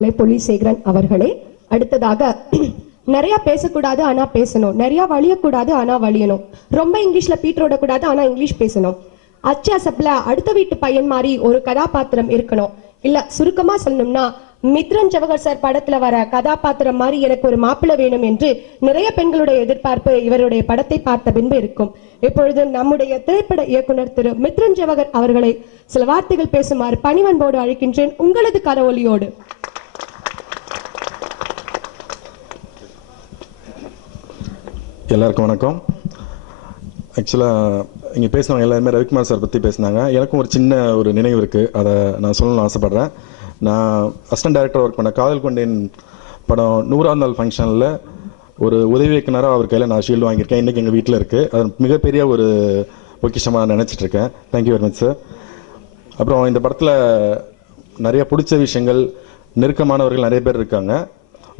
பொலிசேகரன் அவர்களே. அடுத்ததாக நிறைய பேசக்கூடாது ஆனா பேசணும், நிறைய வலியக்கூடாது ஆனா வலியணும், ரொம்ப இங்கிலீஷ்ல பீட்டரோட கூடாது ஆனா இங்கிலீஷ் பேசணும், அச்சசப்ல அடுத்த வீட்டு பையன் மாதிரி ஒரு கதாபாத்திரம் இருக்கணும், இல்ல சுருக்கமா சொல்லணும்னா மித்ரன் ஜவஹர் சார் படத்துல வர கதாபாத்திரம் மாதிரி எனக்கு ஒரு மாப்பிள்ளை வேணும் என்று நிறைய பெண்களுடைய எதிர்பார்ப்பு இவருடைய படத்தை பார்த்த பின்பு இருக்கும். இப்பொழுது நம்முடைய திரைப்பட இயக்குனர் திரு மித்ரன் ஜவஹர் அவர்களை சில வார்த்தைகள் பேசுமாறு பணிவன்போடு அழைக்கின்றேன், உங்களது கரவொலியோடு. எல்லாருக்கும் வணக்கம். ஆக்சுவலாக இங்கே பேசினவங்க எல்லாருமே ரவிக்குமார் சார் பற்றி பேசினாங்க. எனக்கும் ஒரு சின்ன ஒரு நினைவு இருக்குது, அதை நான் சொல்லணும்னு ஆசைப்பட்றேன். நான் அசிஸ்டன்ட் டைரக்டர் ஒர்க் பண்ண காதல் கொண்டேன் படம் 100ஆம் நாள் ஃபங்க்ஷனில் ஒரு உதவி இயக்குனராக அவர் கையில் நான் ஷீல்டு வாங்கியிருக்கேன். இன்றைக்கி எங்கள் வீட்டில் இருக்குது. அது மிகப்பெரிய ஒரு பொக்கிஷமாக நினச்சிட்ருக்கேன். Thank you very much sir. அப்புறம் இந்த படத்தில் நிறைய பிடிச்ச விஷயங்கள், நெருக்கமானவர்கள் நிறைய பேர் இருக்காங்க.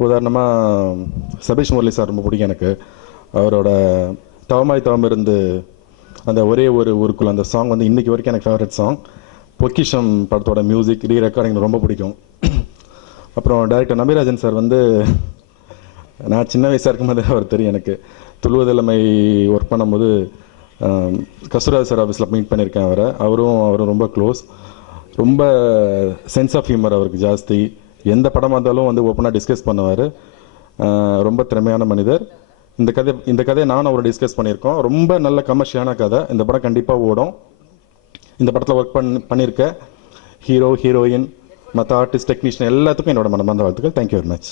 உதாரணமாக சபீஷ் முரளி சார் ரொம்ப பிடிக்கும் எனக்கு. அவரோட தவமாய் தவம் இருந்து அந்த ஒரே ஒரு ஊருக்குள்ள அந்த சாங் வந்து இன்றைக்கி வரைக்கும் எனக்கு ஃபேவரட் சாங். பொக்கிஷம் படத்தோட மியூசிக் ரீ ரெக்கார்டிங் ரொம்ப பிடிக்கும். அப்புறம் டைரக்டர் நம்பிராஜன் சார் வந்து நான் சின்ன வயசாக இருக்கும்போது அவர் தெரியும் எனக்கு. துள்ளுவதிலமை ஒர்க் பண்ணும்போது கஸ்தூராஜ் சார் ஆஃபீஸில் மீட் பண்ணியிருக்கேன் அவரை. அவரும் ரொம்ப க்ளோஸ். ரொம்ப சென்ஸ் ஆஃப் ஹியூமர் அவருக்கு ஜாஸ்தி. எந்த படமாக இருந்தாலும் வந்து ஓப்பனாக டிஸ்கஸ் பண்ணுவார். ரொம்ப திறமையான மனிதர். இந்த கதையை நானும் அவரை டிஸ்கஸ் பண்ணியிருக்கோம். ரொம்ப நல்ல கமர்ஷியலான கதை. இந்த படம் கண்டிப்பாக ஓடும். இந்த படத்தில் ஒர்க் பண்ணியிருக்க ஹீரோ, ஹீரோயின், மற்ற ஆர்டிஸ்ட், டெக்னீஷியன் எல்லாத்துக்கும் என்னோட மனமார்ந்த வாழ்த்துக்கள். Thank you very much.